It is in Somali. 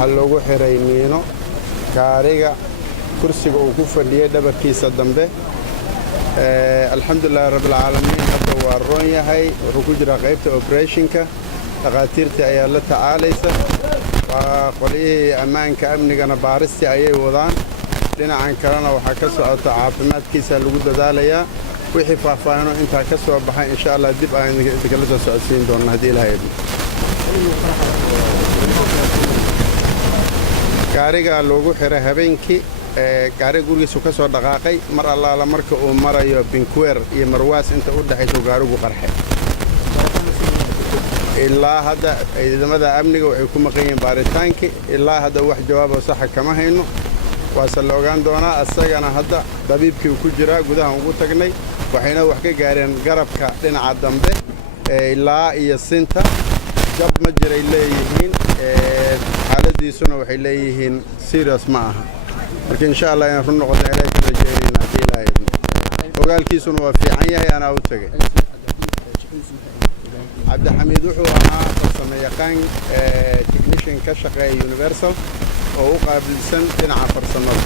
waxaa loogu xiray miino gaariga kursiga uu ku fadhiyay dhabarkiisa dambe alxamdulillaah rabbil caalamiin hadda waa roon yahay wuxuu ku jiraa qaybta operationka dhaqaatiirtii ayaa la tacaalaysa waa qolyihii ammaanka amnigana baaristii ayay wadaan dhinacan kalena waxaa ka socota caafimaadkiisa lagu dadaalayaa wixii faahfaahino intaa ka soo baxay insha Allah dib aan idinkala soo socodsiin doonno haddii ilaahay idmo gaariga loogu xiray habeenkii gaariga gurigiisu ka soo dhaqaaqay mar allaala marka uu marayo Binkweer iyo Marwaas inta u dhaxayso gaarigu qarxay ilaa hadda ciidamada amniga waxay ku maqan yihiin baaritaankii ilaa hadda wax jawaab oo sax kama hayno waase la ogaan doonaa asagana hadda dabiibkii ku jira gudaha ugu tagnay waxayna wax ka gaareen garabka dhinaca dambe ilaa iyo sinta jab ma jiray leeyihiin xaaladiisuna waxay leeyihiin serious ma aha marka insha Allah in run noqdo ilaahay ka rajeynayna ilaahay ogaalkiisuna waa fiican yahay ana u tagay Cabdixamiid wuxuu ahaa farsamayaqaan technician ka shaqeeya Universal oo u qaabilsan dhinaca farsamada